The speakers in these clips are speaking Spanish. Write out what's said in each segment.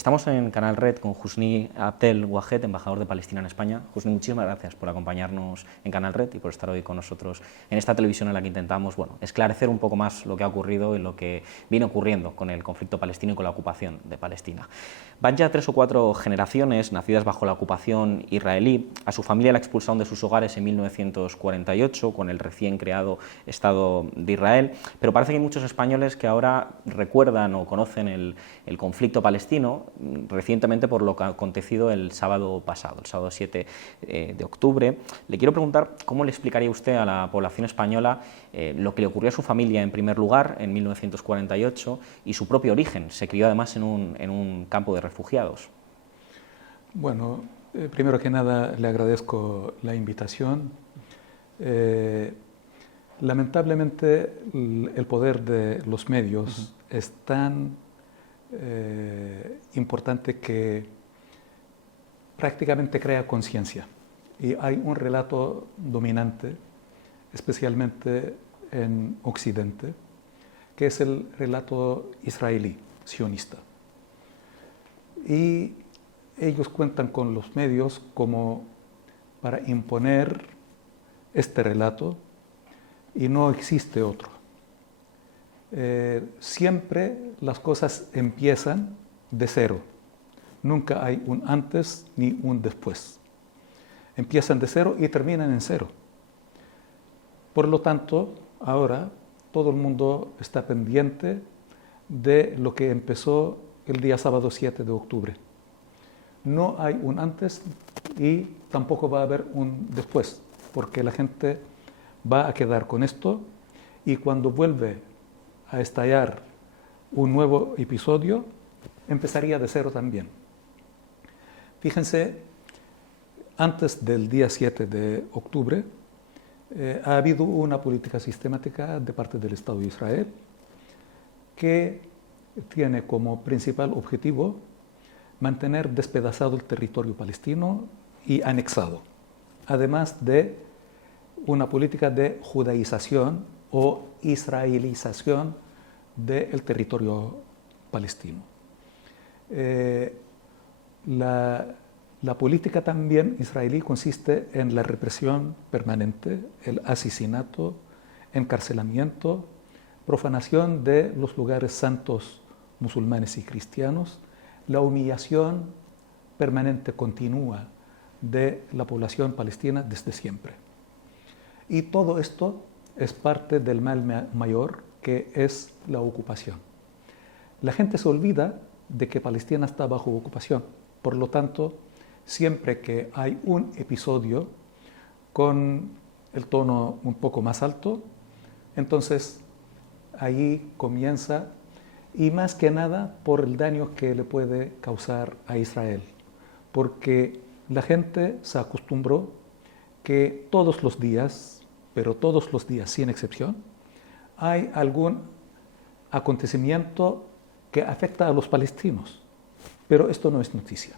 Estamos en Canal Red con Husni Abdel Wahed, embajador de Palestina en España. Husni, muchísimas gracias por acompañarnos en Canal Red y por estar hoy con nosotros en esta televisión en la que intentamos esclarecer un poco más lo que ha ocurrido y lo que viene ocurriendo con el conflicto palestino y con la ocupación de Palestina. Van ya 3 o 4 generaciones nacidas bajo la ocupación israelí. A su familia la expulsaron de sus hogares en 1948 con el recién creado Estado de Israel, pero parece que hay muchos españoles que ahora recuerdan o conocen el conflicto palestino recientemente por lo que ha acontecido el sábado pasado, el sábado 7 de octubre. Le quiero preguntar cómo le explicaría usted a la población española lo que le ocurrió a su familia en primer lugar en 1948 y su propio origen. Se crió además en un campo de refugiados. Bueno, primero que nada le agradezco la invitación. Lamentablemente el poder de los medios es tan importante que prácticamente crea conciencia, y hay un relato dominante, especialmente en Occidente, que es el relato israelí, sionista, y ellos cuentan con los medios como para imponer este relato y no existe otro. Siempre las cosas empiezan de cero. Nunca hay un antes ni un después. Empiezan de cero y terminan en cero. Por lo tanto, ahora todo el mundo está pendiente de lo que empezó el día sábado 7 de octubre. No hay un antes y tampoco va a haber un después, porque la gente va a quedar con esto, y cuando vuelve a estallar un nuevo episodio, empezaría de cero también. Fíjense, antes del día 7 de octubre ha habido una política sistemática de parte del Estado de Israel que tiene como principal objetivo mantener despedazado el territorio palestino y anexado, además de una política de judaización o israelización del territorio palestino. La política también israelí consiste en la represión permanente, el asesinato, encarcelamiento, profanación de los lugares santos musulmanes y cristianos, la humillación permanente continua de la población palestina desde siempre. Y todo esto es parte del mal mayor, que es la ocupación. La gente se olvida de que Palestina está bajo ocupación. Por lo tanto, siempre que hay un episodio con el tono un poco más alto, entonces ahí comienza, y más que nada por el daño que le puede causar a Israel, porque la gente se acostumbró que todos los días, pero todos los días sin excepción, hay algún acontecimiento que afecta a los palestinos, pero esto no es noticia.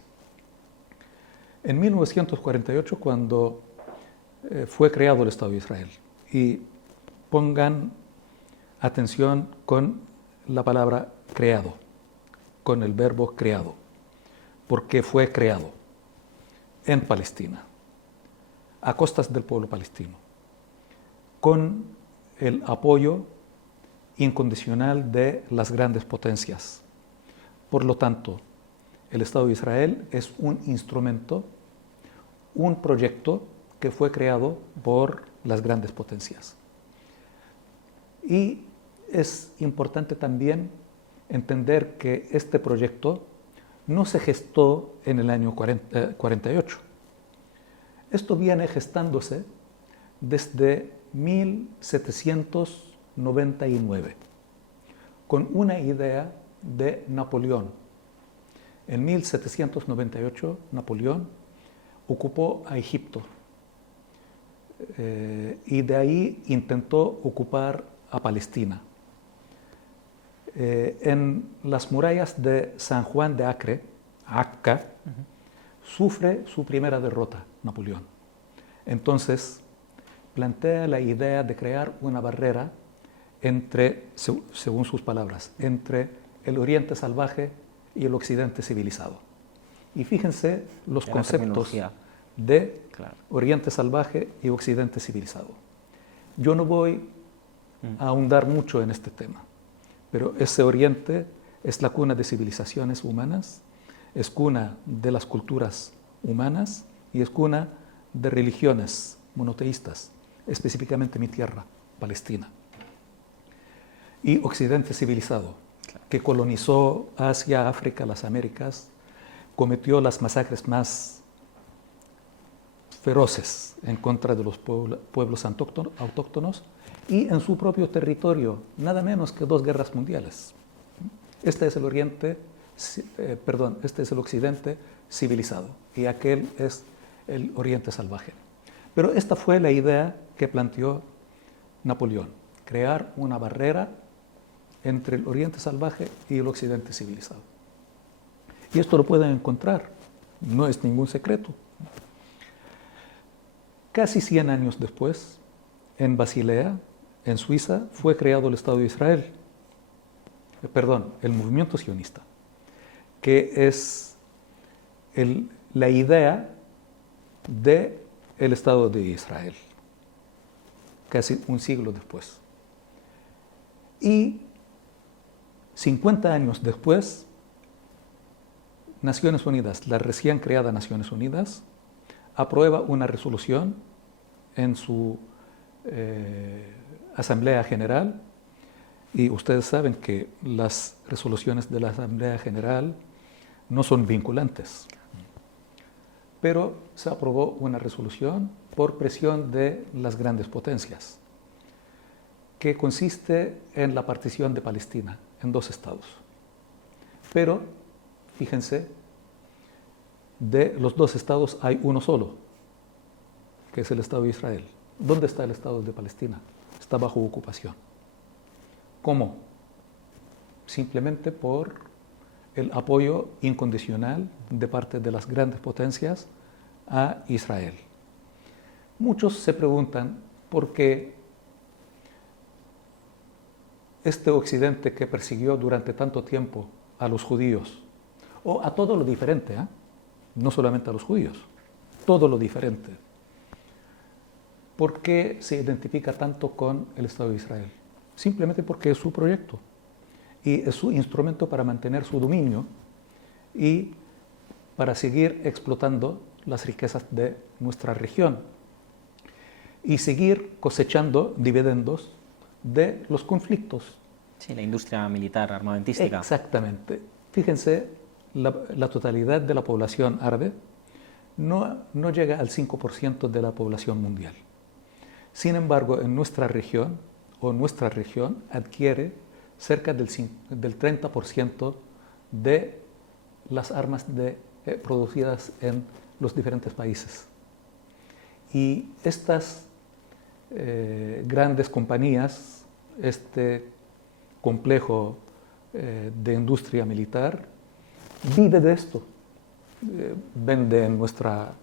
En 1948, cuando fue creado el Estado de Israel, y pongan atención con la palabra creado, con el verbo creado, porque fue creado en Palestina, a costas del pueblo palestino, con el apoyo incondicional de las grandes potencias. Por lo tanto, el Estado de Israel es un instrumento, un proyecto que fue creado por las grandes potencias. Y es importante también entender que este proyecto no se gestó en el año 48. Esto viene gestándose desde 1799, con una idea de Napoleón. En 1798, Napoleón ocupó a Egipto y de ahí intentó ocupar a Palestina. En las murallas de San Juan de Acre, sufre su primera derrota, Napoleón. Entonces, plantea la idea de crear una barrera entre, según sus palabras, entre el Oriente salvaje y el Occidente civilizado. Y fíjense los La conceptos terminología. de Claro. Oriente salvaje y Occidente civilizado. Yo no voy a ahondar mucho en este tema, pero ese Oriente es la cuna de civilizaciones humanas, es cuna de las culturas humanas y es cuna de religiones monoteístas, específicamente mi tierra, Palestina. Y Occidente civilizado, que colonizó Asia, África, las Américas, cometió las masacres más feroces en contra de los pueblos autóctonos y en su propio territorio, nada menos que 2 guerras mundiales. Este es el este es el Occidente civilizado y aquel es el Oriente salvaje. Pero esta fue la idea que planteó Napoleón, crear una barrera entre el Oriente salvaje y el Occidente civilizado. Y esto lo pueden encontrar, no es ningún secreto. Casi 100 años después, en Basilea, en Suiza, fue creado el Estado de Israel, el movimiento sionista, que es la idea del Estado de Israel, casi un siglo después. Y 50 años después, Naciones Unidas, la recién creada Naciones Unidas, aprueba una resolución en su Asamblea General, y ustedes saben que las resoluciones de la Asamblea General no son vinculantes, pero se aprobó una resolución por presión de las grandes potencias, que consiste en la partición de Palestina en 2 estados. Pero, fíjense, de los 2 estados hay uno solo, que es el Estado de Israel. ¿Dónde está el Estado de Palestina? Está bajo ocupación. ¿Cómo? Simplemente por el apoyo incondicional de parte de las grandes potencias a Israel. Muchos se preguntan por qué este Occidente que persiguió durante tanto tiempo a los judíos, o a todo lo diferente, no solamente a los judíos, todo lo diferente, ¿por qué se identifica tanto con el Estado de Israel? Simplemente porque es su proyecto y es su instrumento para mantener su dominio y para seguir explotando las riquezas de nuestra región y seguir cosechando dividendos de los conflictos. Sí, la industria militar armamentística. Exactamente. Fíjense, la totalidad de la población árabe no llega al 5% de la población mundial. Sin embargo, en nuestra región adquiere cerca del 30% de las armas producidas en los diferentes países. Y estas grandes compañías, este complejo de industria militar, vive de esto. Vende en nuestra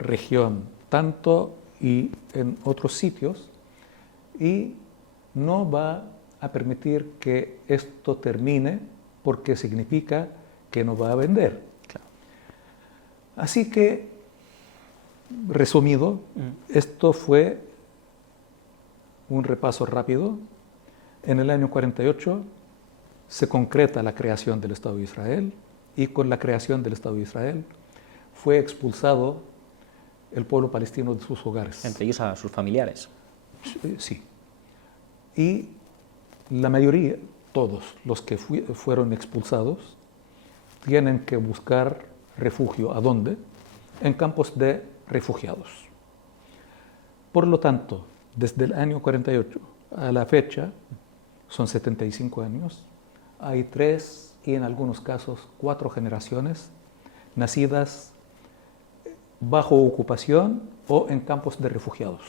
región tanto y en otros sitios, y no va a permitir que esto termine porque significa que no va a vender. Claro. Así que, resumido, esto fue un repaso rápido. En el año 48 se concreta la creación del Estado de Israel, y con la creación del Estado de Israel fue expulsado el pueblo palestino de sus hogares. Entre ellos a sus familiares. Sí. Y la mayoría, todos los que fueron expulsados, tienen que buscar refugio. ¿A dónde? En campos de refugiados. Por lo tanto, desde el año 48 a la fecha, son 75 años, hay 3 y en algunos casos 4 generaciones nacidas bajo ocupación o en campos de refugiados,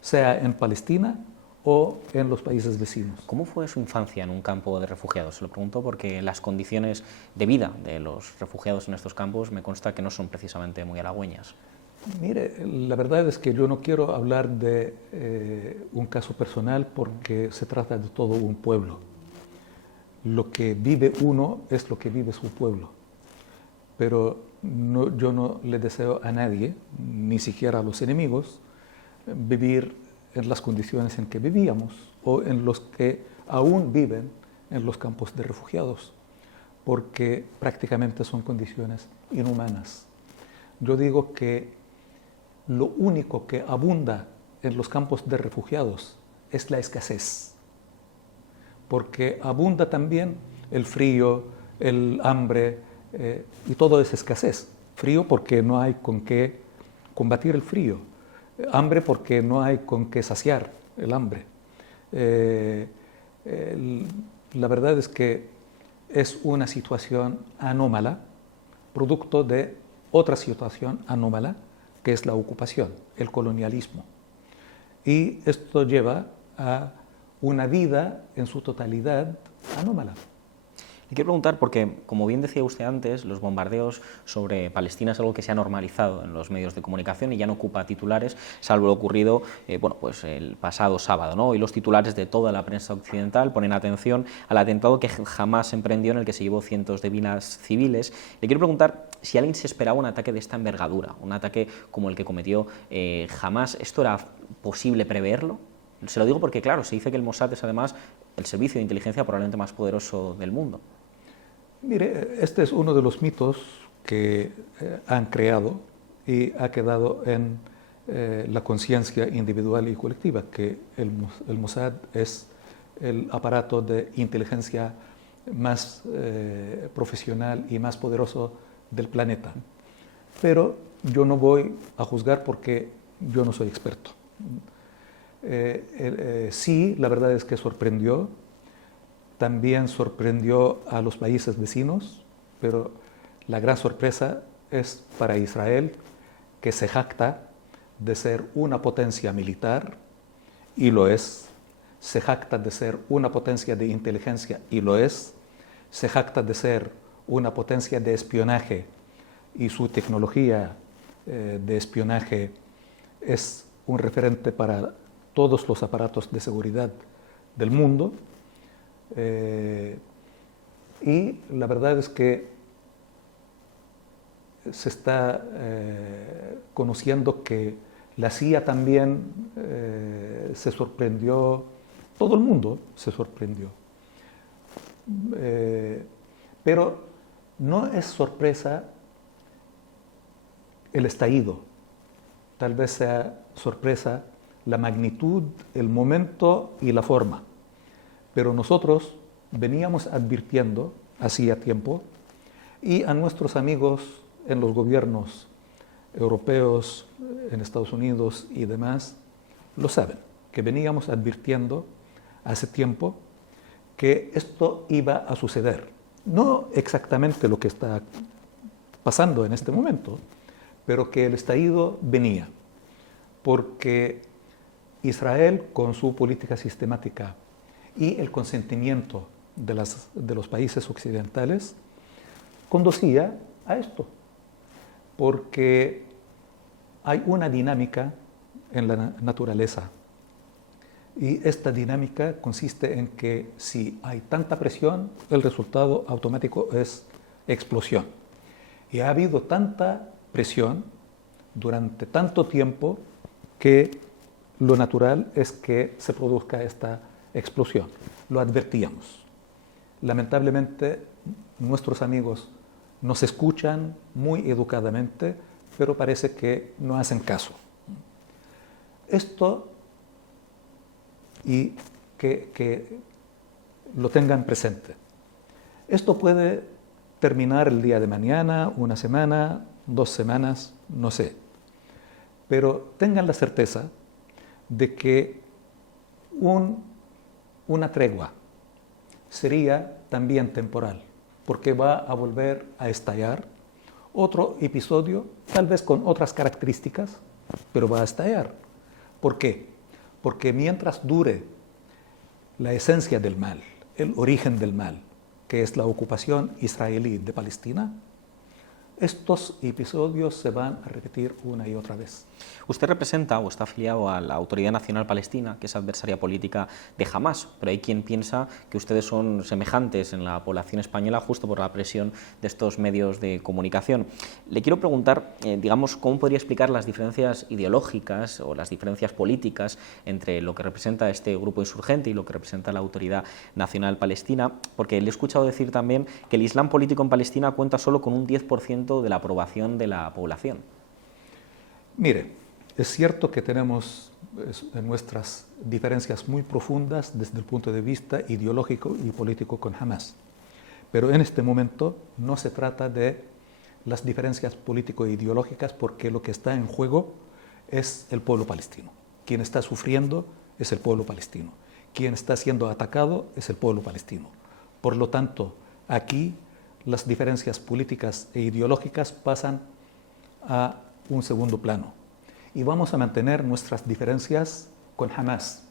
sea en Palestina o en los países vecinos. ¿Cómo fue su infancia en un campo de refugiados? Se lo pregunto porque las condiciones de vida de los refugiados en estos campos me consta que no son precisamente muy halagüeñas. Mire, la verdad es que yo no quiero hablar de un caso personal porque se trata de todo un pueblo. lo que vive uno es lo que vive su pueblo. Pero yo no le deseo a nadie, ni siquiera a los enemigos, vivir en las condiciones en que vivíamos o en los que aún viven en los campos de refugiados, porque prácticamente son condiciones inhumanas. Yo digo que lo único que abunda en los campos de refugiados es la escasez, porque abunda también el frío, el hambre, y todo es escasez. Frío porque no hay con qué combatir el frío, hambre porque no hay con qué saciar el hambre. La verdad es que es una situación anómala, producto de otra situación anómala, que es la ocupación, el colonialismo. Y esto lleva a una vida en su totalidad anómala. Le quiero preguntar, porque, como bien decía usted antes, los bombardeos sobre Palestina es algo que se ha normalizado en los medios de comunicación y ya no ocupa titulares, salvo lo ocurrido pues el pasado sábado, ¿no? Hoy los titulares de toda la prensa occidental ponen atención al atentado que Hamás emprendió, en el que se llevó cientos de vidas civiles. Le quiero preguntar si alguien se esperaba un ataque de esta envergadura, un ataque como el que cometió Hamás. ¿Esto era posible preverlo? Se lo digo porque, claro, se dice que el Mossad es además el servicio de inteligencia probablemente más poderoso del mundo. Mire, este es uno de los mitos que han creado y ha quedado en la conciencia individual y colectiva, que el Mossad es el aparato de inteligencia más profesional y más poderoso del planeta. Pero yo no voy a juzgar porque yo no soy experto. Sí, la verdad es que sorprendió. También sorprendió a los países vecinos, pero la gran sorpresa es para Israel, que se jacta de ser una potencia militar, y lo es. Se jacta de ser una potencia de inteligencia, y lo es. Se jacta de ser una potencia de espionaje, y su tecnología de espionaje es un referente para todos los aparatos de seguridad del mundo. Y la verdad es que se está conociendo que la CIA también se sorprendió, todo el mundo se sorprendió. Pero no es sorpresa el estallido, tal vez sea sorpresa la magnitud, el momento y la forma. Pero nosotros veníamos advirtiendo hacía tiempo, y a nuestros amigos en los gobiernos europeos, en Estados Unidos y demás, lo saben, que veníamos advirtiendo hace tiempo que esto iba a suceder. No exactamente lo que está pasando en este momento, pero que el estallido venía, porque Israel, con su política sistemática y el consentimiento de los países occidentales, conducía a esto, porque hay una dinámica en la naturaleza, y esta dinámica consiste en que si hay tanta presión, el resultado automático es explosión. Y ha habido tanta presión durante tanto tiempo que lo natural es que se produzca esta explosión. Lo advertíamos. Lamentablemente, nuestros amigos nos escuchan muy educadamente, pero parece que no hacen caso. Esto, y que lo tengan presente. Esto puede terminar el día de mañana, una semana, 2 semanas, no sé. Pero tengan la certeza de que una tregua sería también temporal, porque va a volver a estallar otro episodio, tal vez con otras características, pero va a estallar. ¿Por qué? Porque mientras dure la esencia del mal, el origen del mal, que es la ocupación israelí de Palestina, estos episodios se van a repetir una y otra vez. Usted representa o está afiliado a la Autoridad Nacional Palestina, que es adversaria política de Hamás, pero hay quien piensa que ustedes son semejantes en la población española justo por la presión de estos medios de comunicación. Le quiero preguntar, digamos, ¿cómo podría explicar las diferencias ideológicas o las diferencias políticas entre lo que representa este grupo insurgente y lo que representa la Autoridad Nacional Palestina? Porque le he escuchado decir también que el Islam político en Palestina cuenta solo con un 10% de la aprobación de la población. Mire, es cierto que tenemos nuestras diferencias muy profundas desde el punto de vista ideológico y político con Hamás, pero en este momento no se trata de las diferencias político-ideológicas porque lo que está en juego es el pueblo palestino. Quien está sufriendo es el pueblo palestino. Quien está siendo atacado es el pueblo palestino. Por lo tanto, aquí las diferencias políticas e ideológicas pasan a un segundo plano. Y vamos a mantener nuestras diferencias con Hamás.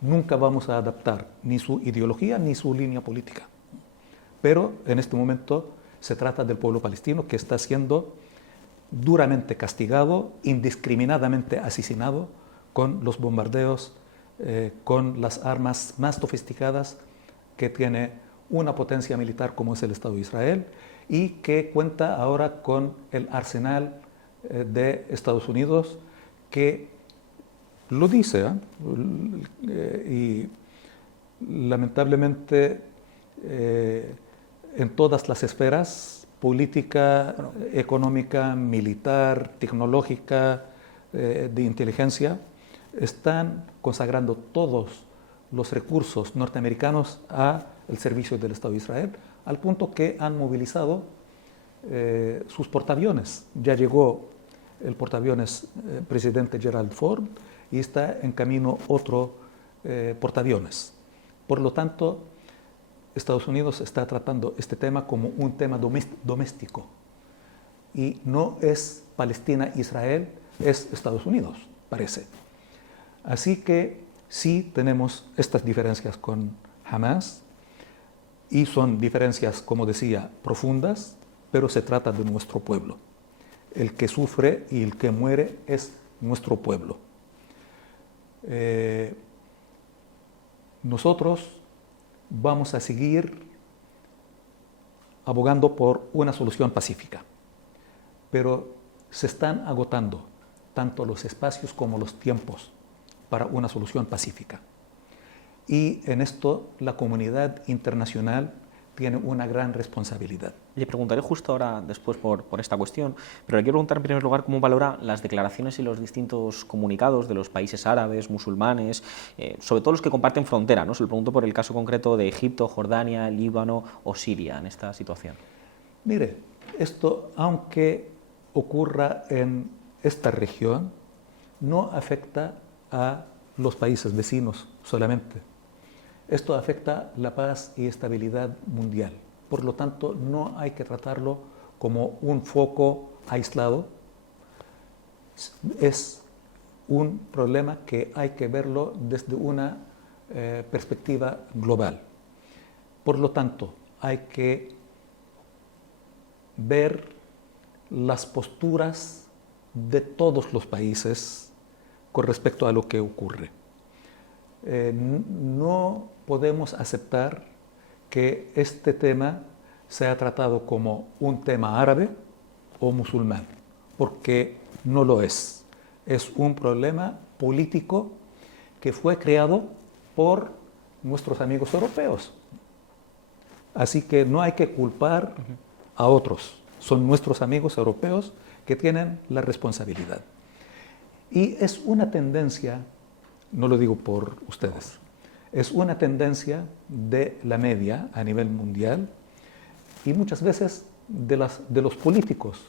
Nunca vamos a adaptar ni su ideología ni su línea política. Pero en este momento se trata del pueblo palestino que está siendo duramente castigado, indiscriminadamente asesinado con los bombardeos, con las armas más sofisticadas que tiene una potencia militar como es el Estado de Israel y que cuenta ahora con el arsenal de Estados Unidos que lo dice, y lamentablemente en todas las esferas, política, económica, militar, tecnológica, de inteligencia, están consagrando todos los recursos norteamericanos al servicio del Estado de Israel, al punto que han movilizado sus portaaviones. Ya llegó el portaaviones presidente Gerald Ford y está en camino otro portaaviones. Por lo tanto, Estados Unidos está tratando este tema como un tema doméstico y no es Palestina-Israel, es Estados Unidos, parece. Así que sí tenemos estas diferencias con Hamás y son diferencias, como decía, profundas, pero se trata de nuestro pueblo. El que sufre y el que muere es nuestro pueblo. Nosotros vamos a seguir abogando por una solución pacífica, pero se están agotando tanto los espacios como los tiempos para una solución pacífica. Y en esto la comunidad internacional tiene una gran responsabilidad. Le preguntaré justo ahora después por esta cuestión, pero le quiero preguntar en primer lugar cómo valora las declaraciones y los distintos comunicados de los países árabes, musulmanes, sobre todo los que comparten frontera, ¿no? Se lo pregunto por el caso concreto de Egipto, Jordania, Líbano o Siria en esta situación. Mire, esto, aunque ocurra en esta región, no afecta a los países vecinos solamente. Esto afecta la paz y estabilidad mundial. Por lo tanto, no hay que tratarlo como un foco aislado. Es un problema que hay que verlo desde una perspectiva global. Por lo tanto, hay que ver las posturas de todos los países con respecto a lo que ocurre. No podemos aceptar que este tema sea tratado como un tema árabe o musulmán, porque no lo es. Es un problema político que fue creado por nuestros amigos europeos. Así que no hay que culpar a otros. Son nuestros amigos europeos que tienen la responsabilidad. Y es una tendencia, no lo digo por ustedes, es una tendencia de la media a nivel mundial y muchas veces de los políticos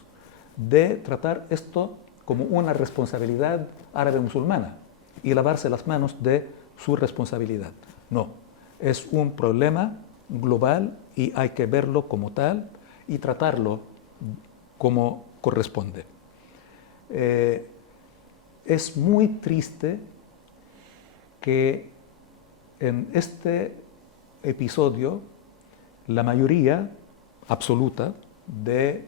de tratar esto como una responsabilidad árabe-musulmana y lavarse las manos de su responsabilidad. No, es un problema global y hay que verlo como tal y tratarlo como corresponde. Es muy triste que en este episodio la mayoría absoluta de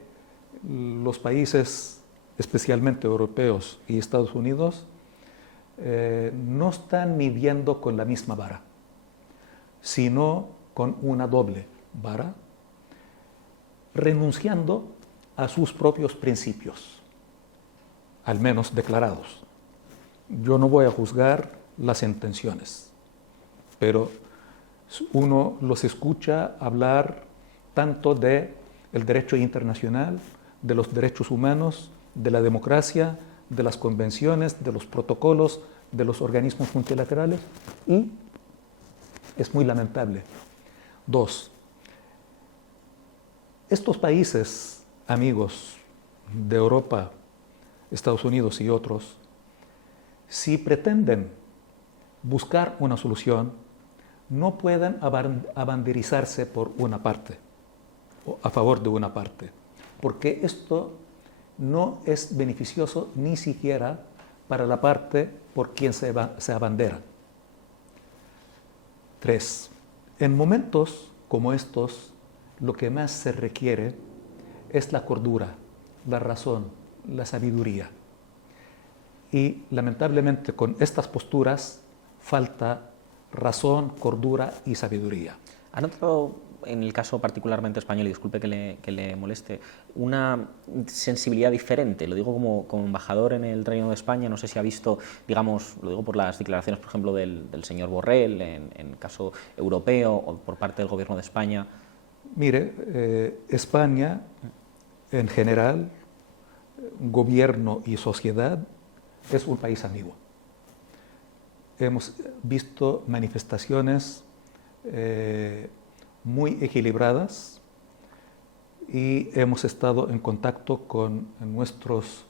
los países, especialmente europeos y Estados Unidos, no están midiendo con la misma vara, sino con una doble vara, renunciando a sus propios principios, al menos declarados. Yo no voy a juzgar las intenciones, pero uno los escucha hablar tanto del derecho internacional, de los derechos humanos, de la democracia, de las convenciones, de los protocolos, de los organismos multilaterales, y es muy lamentable. Dos, estos países amigos de Europa, Estados Unidos y otros, si pretenden buscar una solución, no pueden abanderizarse por una parte, o a favor de una parte, porque esto no es beneficioso ni siquiera para la parte por quien se abandera. 3. En momentos como estos, lo que más se requiere es la cordura, la razón, la sabiduría. Y lamentablemente con estas posturas falta razón, cordura y sabiduría. ¿Ha notado, en el caso particularmente español, y disculpe que le moleste, una sensibilidad diferente? Lo digo como embajador en el Reino de España, no sé si ha visto, digamos, lo digo por las declaraciones, por ejemplo, del señor Borrell, en el caso europeo, o por parte del Gobierno de España. Mire, España, en general, gobierno y sociedad, es un país amigo. Hemos visto manifestaciones muy equilibradas y hemos estado en contacto con nuestros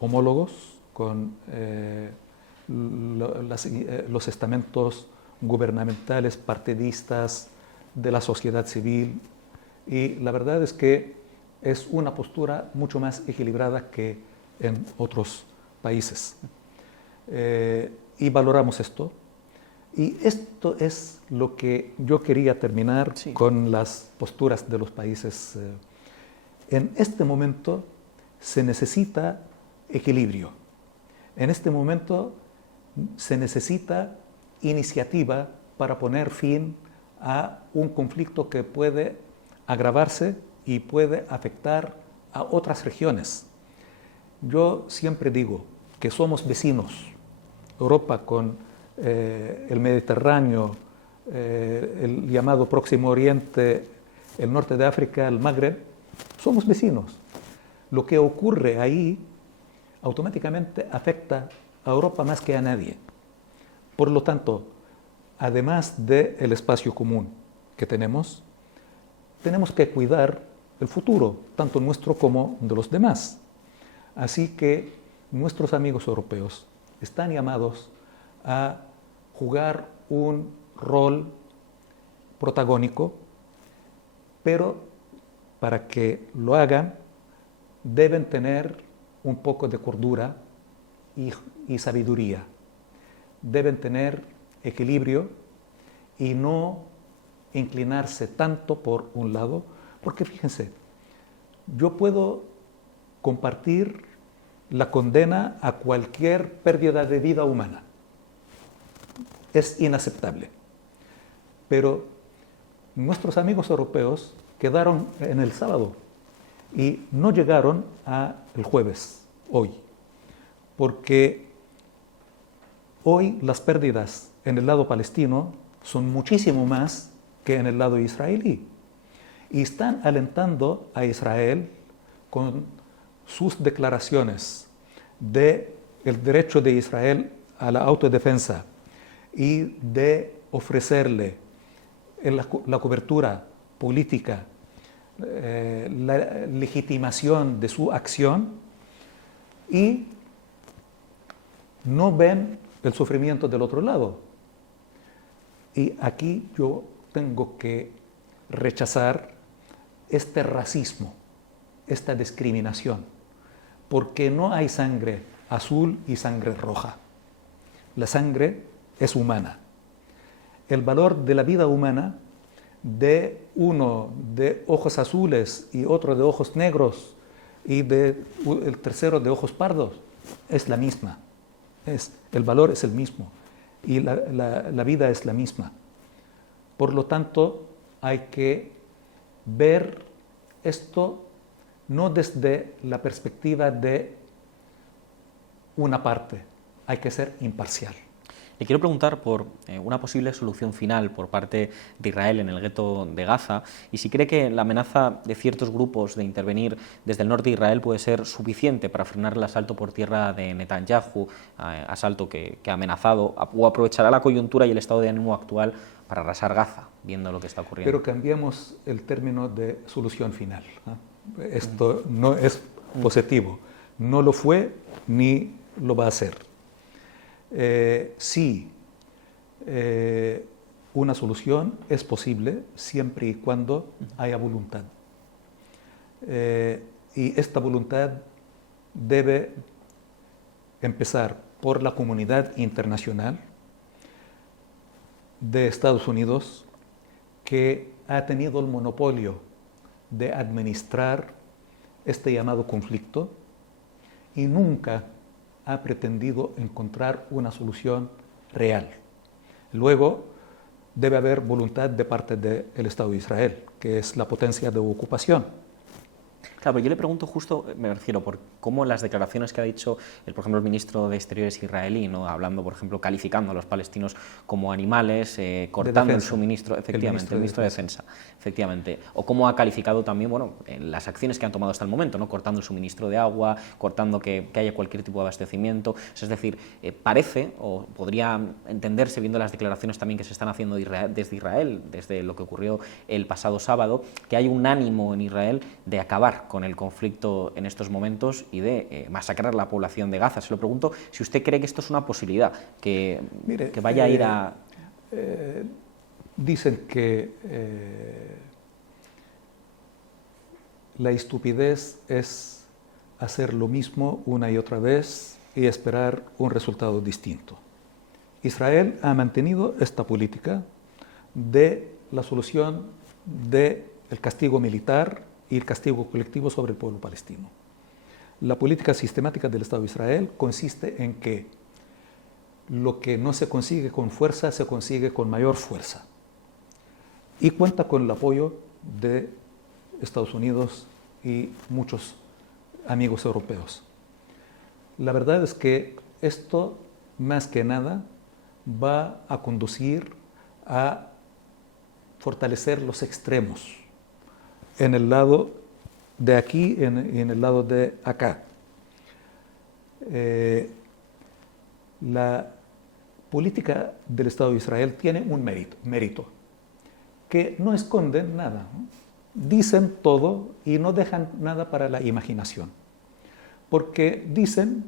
homólogos, con los estamentos gubernamentales, partidistas, de la sociedad civil, y la verdad es que es una postura mucho más equilibrada que en otros países. Y valoramos esto. Y esto es lo que yo quería terminar con las posturas de los países. En este momento se necesita equilibrio. En este momento se necesita iniciativa para poner fin a un conflicto que puede agravarse y puede afectar a otras regiones. Yo siempre digo que somos vecinos. Europa con el Mediterráneo, el llamado Próximo Oriente, el norte de África, el Magreb, somos vecinos. Lo que ocurre ahí automáticamente afecta a Europa más que a nadie. Por lo tanto, además del espacio común que tenemos que cuidar el futuro, tanto nuestro como de los demás. Así que nuestros amigos europeos están llamados a jugar un rol protagónico, pero para que lo hagan deben tener un poco de cordura y sabiduría. Deben tener equilibrio y no inclinarse tanto por un lado, porque fíjense, yo puedo compartir la condena a cualquier pérdida de vida humana. Es inaceptable. Pero nuestros amigos europeos quedaron en el sábado y no llegaron el jueves, hoy, porque hoy las pérdidas en el lado palestino son muchísimo más que en el lado israelí. Y están alentando a Israel con sus declaraciones de el derecho de Israel a la autodefensa y de ofrecerle la cobertura política, la legitimación de su acción, y no ven el sufrimiento del otro lado. Y aquí yo tengo que rechazar este racismo, esta discriminación, porque no hay sangre azul y sangre roja. La sangre es humana. El valor de la vida humana, de uno de ojos azules y otro de ojos negros, y el tercero de ojos pardos es la misma. El valor es el mismo y la vida es la misma. Por lo tanto, hay que ver esto no desde la perspectiva de una parte, hay que ser imparcial. Le quiero preguntar por una posible solución final por parte de Israel en el gueto de Gaza y si cree que la amenaza de ciertos grupos de intervenir desde el norte de Israel puede ser suficiente para frenar el asalto por tierra de Netanyahu, asalto que ha amenazado, o aprovechará la coyuntura y el estado de ánimo actual para arrasar Gaza, viendo lo que está ocurriendo. Pero cambiamos el término de solución final, ¿no? Esto no es positivo, no lo fue ni lo va a ser. Sí, una solución es posible siempre y cuando haya voluntad. Y esta voluntad debe empezar por la comunidad internacional de Estados Unidos, que ha tenido el monopolio de administrar este llamado conflicto y nunca ha pretendido encontrar una solución real. Luego, debe haber voluntad de parte del Estado de Israel, que es la potencia de ocupación. Claro, pero yo le pregunto justo, me refiero, por cómo las declaraciones que ha dicho, por ejemplo, el ministro de Exteriores israelí, ¿no? Hablando, por ejemplo, calificando a los palestinos como animales, cortando el suministro, efectivamente, el ministro de Defensa, efectivamente, o cómo ha calificado también, bueno, las acciones que han tomado hasta el momento, ¿no? Cortando el suministro de agua, cortando que haya cualquier tipo de abastecimiento, es decir, parece, o podría entenderse viendo las declaraciones también que se están haciendo desde Israel, desde lo que ocurrió el pasado sábado, que hay un ánimo en Israel de acabar con el conflicto en estos momentos y de masacrar la población de Gaza. Se lo pregunto si usted cree que esto es una posibilidad, que vaya a ir a... Dicen que la estupidez es hacer lo mismo una y otra vez y esperar un resultado distinto. Israel ha mantenido esta política de la solución del castigo militar y el castigo colectivo sobre el pueblo palestino. La política sistemática del Estado de Israel consiste en que lo que no se consigue con fuerza se consigue con mayor fuerza y cuenta con el apoyo de Estados Unidos y muchos amigos europeos. La verdad es que esto, más que nada, va a conducir a fortalecer los extremos en el lado de aquí y en el lado de acá. La política del Estado de Israel tiene un mérito que no esconden nada, ¿no? Dicen todo y no dejan nada para la imaginación, porque dicen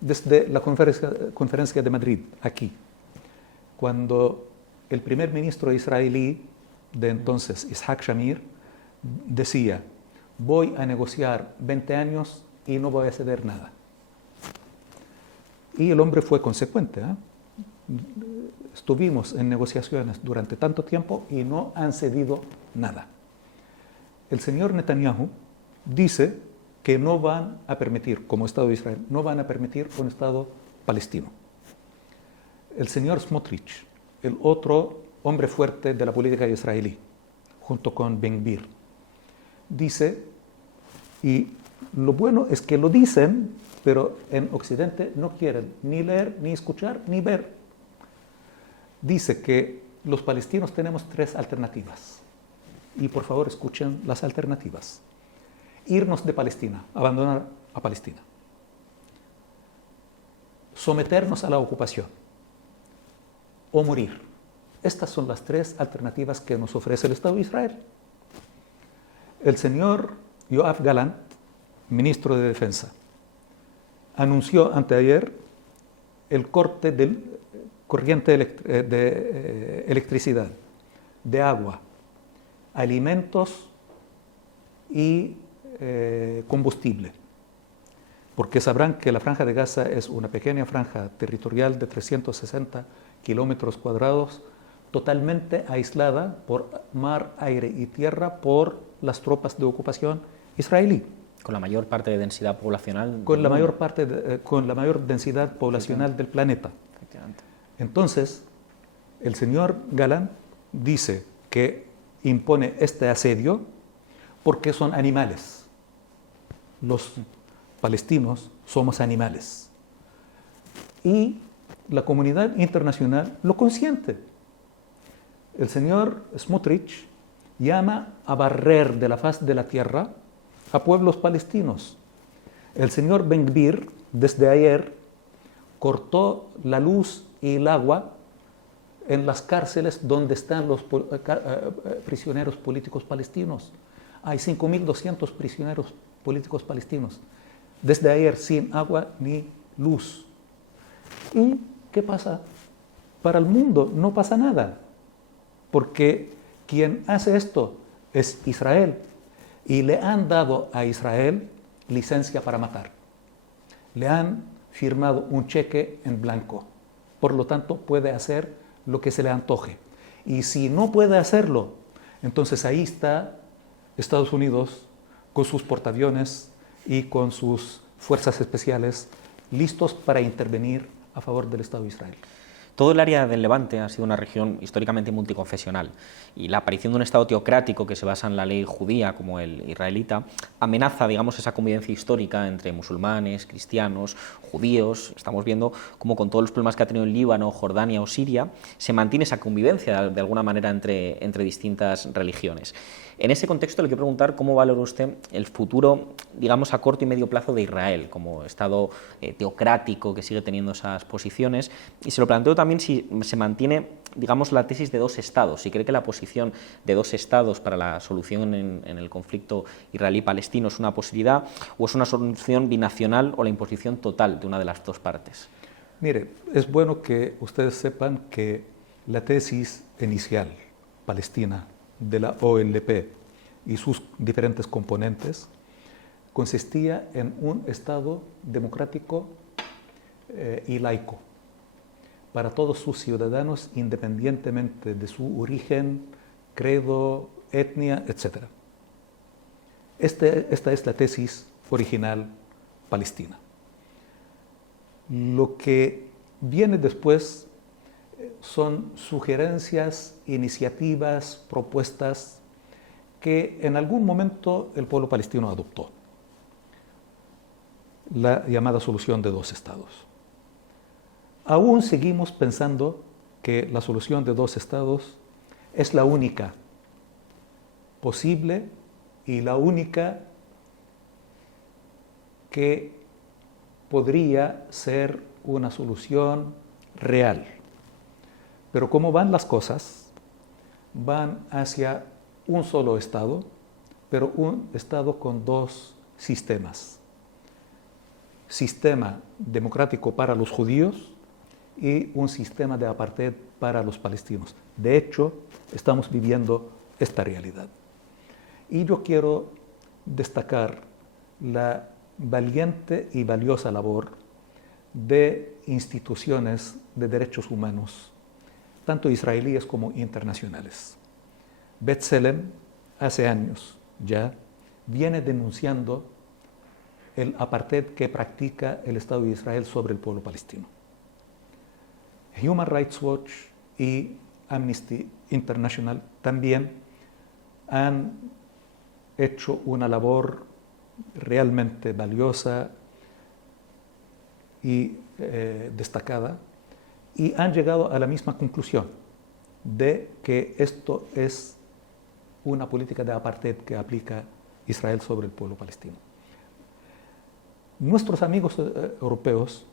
desde la conferencia de Madrid, aquí, cuando el primer ministro israelí de entonces, Yitzhak Shamir, decía: voy a negociar 20 años y no voy a ceder nada. Y el hombre fue consecuente, ¿eh? Estuvimos en negociaciones durante tanto tiempo y no han cedido nada. El señor Netanyahu dice que no van a permitir, como Estado de Israel, no van a permitir un Estado palestino. El señor Smotrich, el otro hombre fuerte de la política israelí, junto con Ben-Gvir, dice, y lo bueno es que lo dicen, pero en Occidente no quieren ni leer, ni escuchar, ni ver. Dice que los palestinos tenemos 3 alternativas. Y por favor escuchen las alternativas. Irnos de Palestina, abandonar a Palestina. Someternos a la ocupación. O morir. Estas son las 3 alternativas que nos ofrece el Estado de Israel. El señor Yoav Gallant, ministro de Defensa, anunció anteayer el corte del corriente de electricidad, de agua, alimentos y combustible. Porque sabrán que la Franja de Gaza es una pequeña franja territorial de 360 kilómetros cuadrados, totalmente aislada por mar, aire y tierra por las tropas de ocupación israelí. Con la mayor parte de densidad poblacional. Con la mayor con la mayor densidad poblacional del planeta. Entonces, el señor Galán dice que impone este asedio porque son animales. Los palestinos somos animales. Y la comunidad internacional lo consiente. El señor Smotrich llama a barrer de la faz de la tierra a pueblos palestinos. El señor Ben-Gvir, desde ayer, cortó la luz y el agua en las cárceles donde están los prisioneros políticos palestinos. Hay 5.200 prisioneros políticos palestinos. Desde ayer, sin agua ni luz. ¿Y qué pasa? Para el mundo no pasa nada, porque quien hace esto es Israel, y le han dado a Israel licencia para matar. Le han firmado un cheque en blanco, por lo tanto puede hacer lo que se le antoje. Y si no puede hacerlo, entonces ahí está Estados Unidos con sus portaaviones y con sus fuerzas especiales listos para intervenir a favor del Estado de Israel. Todo el área del Levante ha sido una región históricamente multiconfesional y la aparición de un Estado teocrático que se basa en la ley judía como el israelita amenaza, digamos, esa convivencia histórica entre musulmanes, cristianos, judíos. Estamos viendo cómo con todos los problemas que ha tenido el Líbano, Jordania o Siria se mantiene esa convivencia de alguna manera entre distintas religiones. En ese contexto le quiero preguntar cómo valora usted el futuro, digamos, a corto y medio plazo de Israel como Estado teocrático que sigue teniendo esas posiciones, y se lo planteo también si se mantiene, digamos, la tesis de dos estados, si cree que la posición de dos estados para la solución en el conflicto israelí-palestino es una posibilidad o es una solución binacional o la imposición total de una de las dos partes. Mire, es bueno que ustedes sepan que la tesis inicial palestina de la OLP y sus diferentes componentes consistía en un Estado democrático y laico para todos sus ciudadanos independientemente de su origen, credo, etnia, etc. Esta es la tesis original palestina. Lo que viene después son sugerencias, iniciativas, propuestas que en algún momento el pueblo palestino adoptó. La llamada solución de dos estados. Aún seguimos pensando que la solución de dos estados es la única posible y la única que podría ser una solución real. Pero ¿cómo van las cosas? Van hacia un solo Estado, pero un Estado con dos sistemas. Sistema democrático para los judíos y un sistema de apartheid para los palestinos. De hecho, estamos viviendo esta realidad. Y yo quiero destacar la valiente y valiosa labor de instituciones de derechos humanos, tanto israelíes como internacionales. B'Tselem, hace años ya, viene denunciando el apartheid que practica el Estado de Israel sobre el pueblo palestino. Human Rights Watch y Amnesty International también han hecho una labor realmente valiosa y destacada, y han llegado a la misma conclusión de que esto es una política de apartheid que aplica Israel sobre el pueblo palestino. Nuestros amigos europeos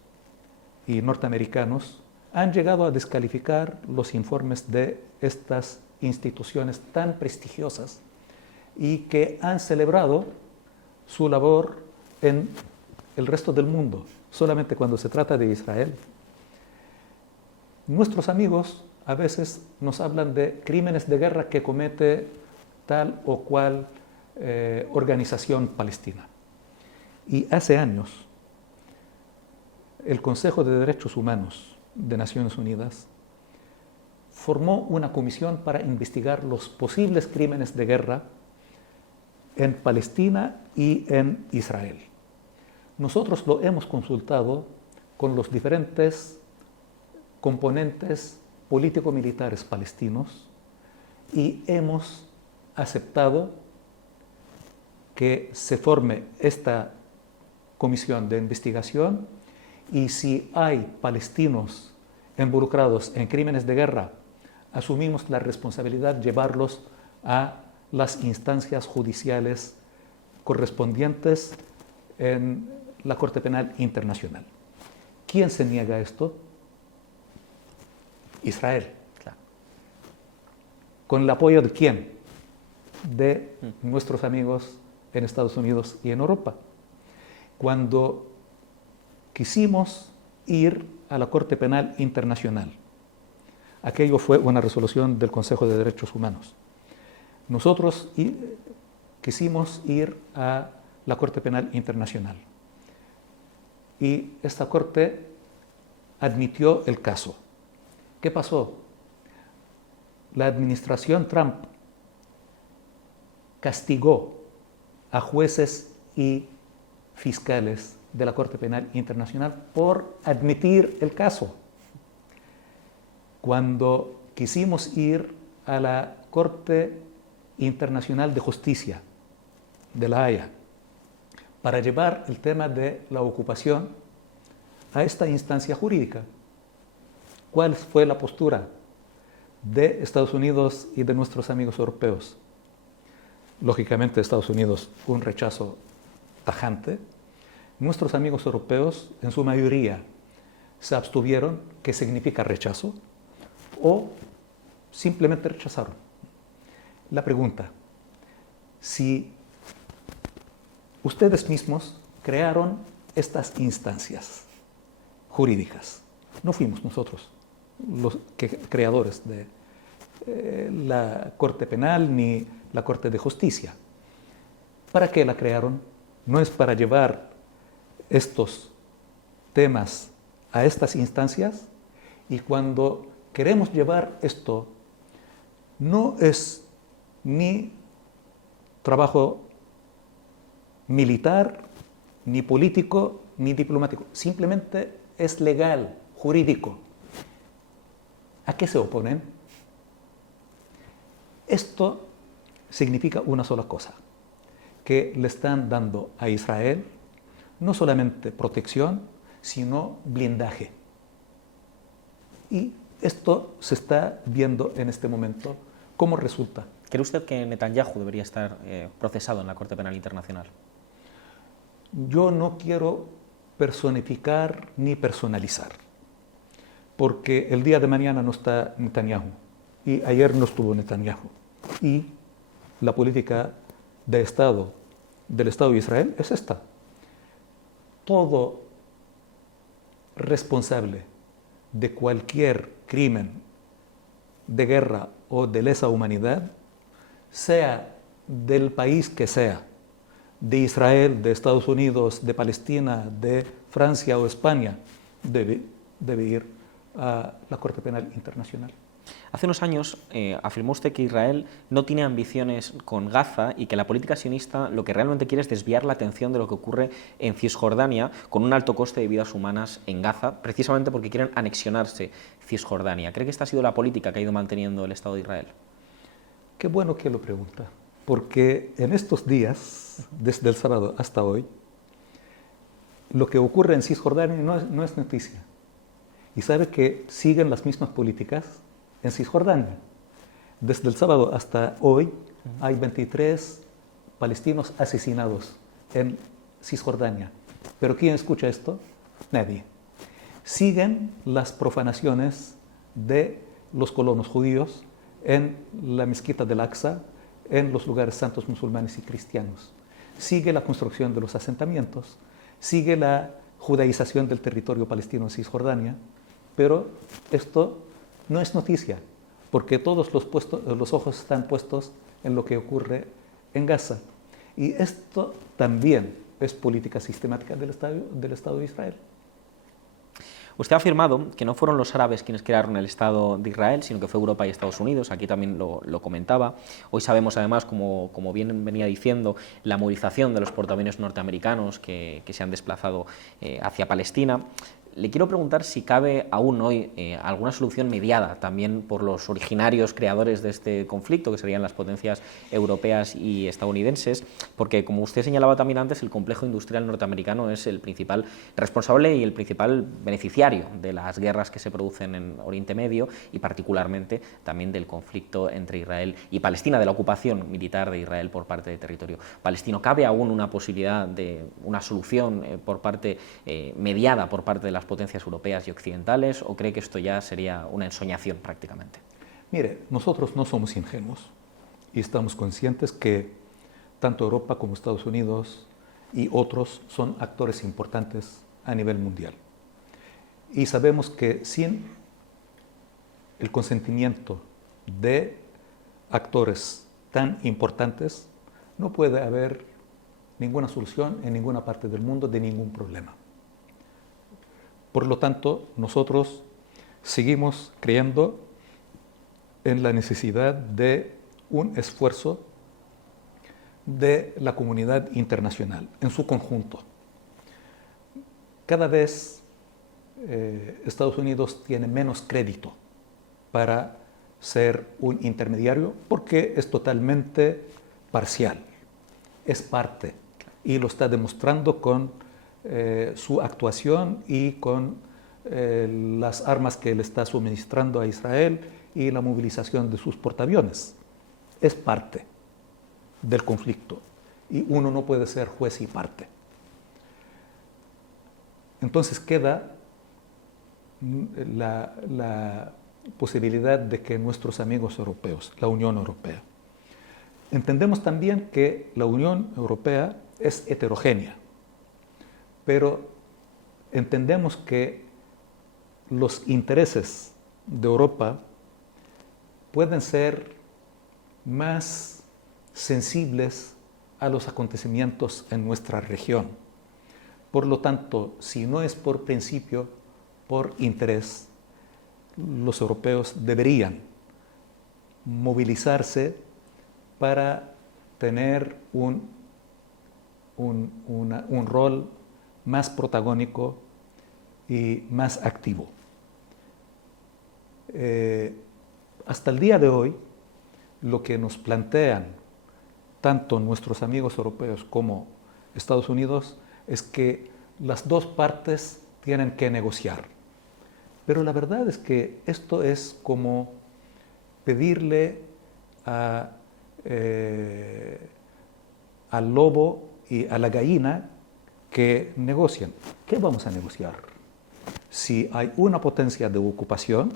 y norteamericanos han llegado a descalificar los informes de estas instituciones tan prestigiosas y que han celebrado su labor en el resto del mundo, solamente cuando se trata de Israel. Nuestros amigos a veces nos hablan de crímenes de guerra que comete tal o cual organización palestina. Y hace años, el Consejo de Derechos Humanos de Naciones Unidas formó una comisión para investigar los posibles crímenes de guerra en Palestina y en Israel. Nosotros lo hemos consultado con los diferentes componentes político-militares palestinos y hemos aceptado que se forme esta comisión de investigación y si hay palestinos involucrados en crímenes de guerra, asumimos la responsabilidad de llevarlos a las instancias judiciales correspondientes en la Corte Penal Internacional. ¿Quién se niega a esto? Israel. Claro. ¿Con el apoyo de quién? De nuestros amigos en Estados Unidos y en Europa. Cuando quisimos ir a la Corte Penal Internacional, aquello fue una resolución del Consejo de Derechos Humanos. Nosotros quisimos ir a la Corte Penal Internacional y esta Corte admitió el caso. ¿Qué pasó? La administración Trump castigó a jueces y fiscales de la Corte Penal Internacional por admitir el caso. Cuando quisimos ir a la Corte Internacional de Justicia de La Haya para llevar el tema de la ocupación a esta instancia jurídica, ¿cuál fue la postura de Estados Unidos y de nuestros amigos europeos? Lógicamente, Estados Unidos, un rechazo tajante. Nuestros amigos europeos, en su mayoría, se abstuvieron, que significa rechazo, o simplemente rechazaron. La pregunta, si ustedes mismos crearon estas instancias jurídicas, no fuimos nosotros los creadores de la Corte Penal ni la Corte de Justicia. ¿Para qué la crearon? No es para llevar estos temas a estas instancias, y cuando queremos llevar esto, no es ni trabajo militar, ni político, ni diplomático, simplemente es legal, jurídico. ¿A qué se oponen? Esto significa una sola cosa, que le están dando a Israel no solamente protección, sino blindaje. Y esto se está viendo en este momento. ¿Cómo resulta? ¿Cree usted que Netanyahu debería estar procesado en la Corte Penal Internacional? Yo no quiero personificar ni personalizar, porque el día de mañana no está Netanyahu y ayer no estuvo Netanyahu. Y la política de Estado, del Estado de Israel es esta. Todo responsable de cualquier crimen de guerra o de lesa humanidad, sea del país que sea, de Israel, de Estados Unidos, de Palestina, de Francia o España, debe ir a la Corte Penal Internacional. Hace unos años afirmó usted que Israel no tiene ambiciones con Gaza y que la política sionista lo que realmente quiere es desviar la atención de lo que ocurre en Cisjordania con un alto coste de vidas humanas en Gaza, precisamente porque quieren anexionarse Cisjordania. ¿Cree que esta ha sido la política que ha ido manteniendo el Estado de Israel? Qué bueno que lo pregunta, porque en estos días, desde el sábado hasta hoy, lo que ocurre en Cisjordania no es noticia. Y sabe que siguen las mismas políticas en Cisjordania. Desde el sábado hasta hoy hay 23 palestinos asesinados en Cisjordania. ¿Pero quién escucha esto? Nadie. Siguen las profanaciones de los colonos judíos en la mezquita del Aqsa, en los lugares santos musulmanes y cristianos. Sigue la construcción de los asentamientos, sigue la judaización del territorio palestino en Cisjordania, pero esto no es noticia, porque todos los ojos están puestos en lo que ocurre en Gaza. Y esto también es política sistemática del Estado de Israel. Usted ha afirmado que no fueron los árabes quienes crearon el Estado de Israel, sino que fue Europa y Estados Unidos. Aquí también lo comentaba. Hoy sabemos, además, como bien venía diciendo, la movilización de los portaaviones norteamericanos que se han desplazado hacia Palestina. Le quiero preguntar si cabe aún hoy alguna solución mediada también por los originarios creadores de este conflicto, que serían las potencias europeas y estadounidenses, porque, como usted señalaba también antes, el complejo industrial norteamericano es el principal responsable y el principal beneficiario de las guerras que se producen en Oriente Medio y particularmente también del conflicto entre Israel y Palestina, de la ocupación militar de Israel por parte del territorio palestino. ¿Cabe aún una posibilidad de una solución por parte mediada por parte de las potencias europeas y occidentales, o cree que esto ya sería una ensoñación prácticamente? Mire, nosotros no somos ingenuos y estamos conscientes que tanto Europa como Estados Unidos y otros son actores importantes a nivel mundial. Y sabemos que sin el consentimiento de actores tan importantes no puede haber ninguna solución en ninguna parte del mundo de ningún problema. Por lo tanto, nosotros seguimos creyendo en la necesidad de un esfuerzo de la comunidad internacional en su conjunto. Cada vez Estados Unidos tiene menos crédito para ser un intermediario porque es totalmente parcial, es parte y lo está demostrando con su actuación y con las armas que le está suministrando a Israel y la movilización de sus portaaviones. Es parte del conflicto y uno no puede ser juez y parte. Entonces queda la posibilidad de que nuestros amigos europeos, la Unión Europea, entendemos también que la Unión Europea es heterogénea, pero entendemos que los intereses de Europa pueden ser más sensibles a los acontecimientos en nuestra región. Por lo tanto, si no es por principio, por interés, los europeos deberían movilizarse para tener un rol más protagónico y más activo. Hasta el día de hoy, lo que nos plantean tanto nuestros amigos europeos como Estados Unidos es que las dos partes tienen que negociar. Pero la verdad es que esto es como pedirle al lobo y a la gallina que negocien. ¿Qué vamos a negociar? Si hay una potencia de ocupación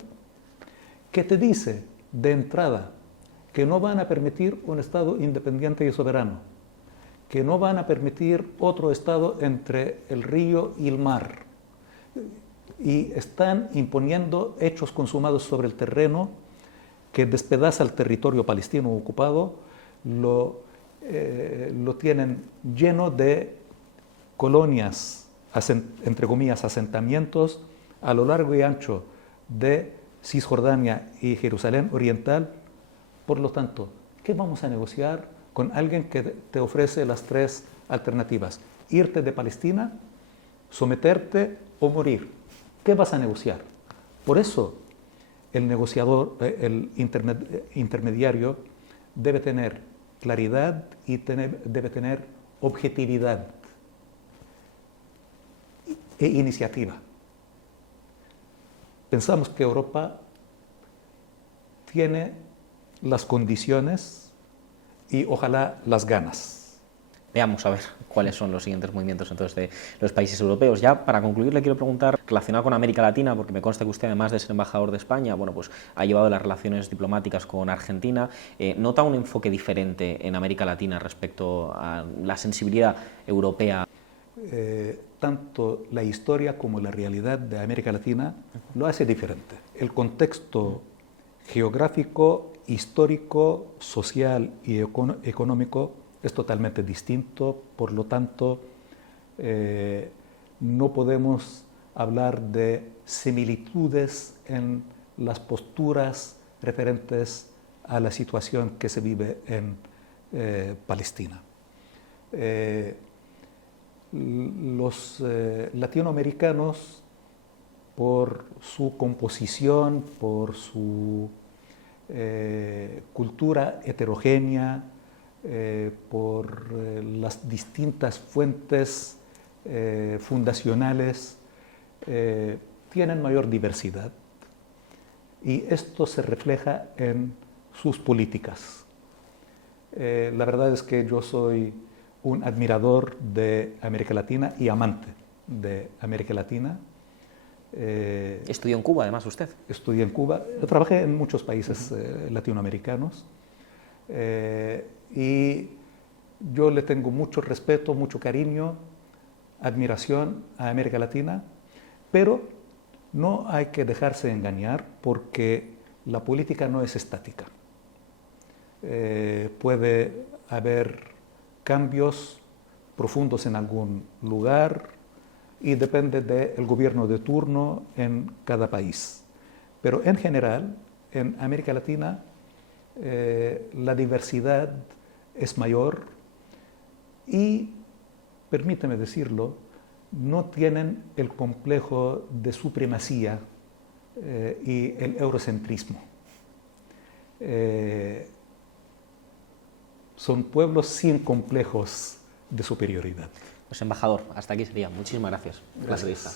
que te dice de entrada que no van a permitir un Estado independiente y soberano, que no van a permitir otro Estado entre el río y el mar, y están imponiendo hechos consumados sobre el terreno que despedaza el territorio palestino ocupado, lo tienen lleno de colonias, entre comillas, asentamientos a lo largo y ancho de Cisjordania y Jerusalén Oriental. Por lo tanto, ¿qué vamos a negociar con alguien que te ofrece las tres alternativas? Irte de Palestina, someterte o morir. ¿Qué vas a negociar? Por eso el negociador, el intermediario debe tener claridad y debe tener objetividad e iniciativa. Pensamos que Europa tiene las condiciones y ojalá las ganas. Veamos a ver cuáles son los siguientes movimientos entonces de los países europeos. Ya para concluir le quiero preguntar, relacionado con América Latina, porque me consta que usted, además de ser embajador de España, bueno, pues ha llevado las relaciones diplomáticas con Argentina. ¿Nota un enfoque diferente en América Latina respecto a la sensibilidad europea? Tanto la historia como la realidad de América Latina lo hace diferente. El contexto geográfico, histórico, social y económico es totalmente distinto, por lo tanto no podemos hablar de similitudes en las posturas referentes a la situación que se vive en Palestina. Los latinoamericanos, por su composición, por su cultura heterogénea, por las distintas fuentes fundacionales, tienen mayor diversidad, y esto se refleja en sus políticas. La verdad es que yo soy un admirador de América Latina y amante de América Latina. ¿Estudió en Cuba, además, usted? Estudié en Cuba, trabajé en muchos países latinoamericanos, y yo le tengo mucho respeto, mucho cariño, admiración a América Latina, pero no hay que dejarse engañar porque la política no es estática. Puede haber cambios profundos en algún lugar y depende del gobierno de turno en cada país. Pero en general, en América Latina, la diversidad es mayor y, permíteme decirlo, no tienen el complejo de supremacía y el eurocentrismo. Son pueblos sin complejos de superioridad. Pues embajador, hasta aquí sería. Muchísimas gracias por la entrevista.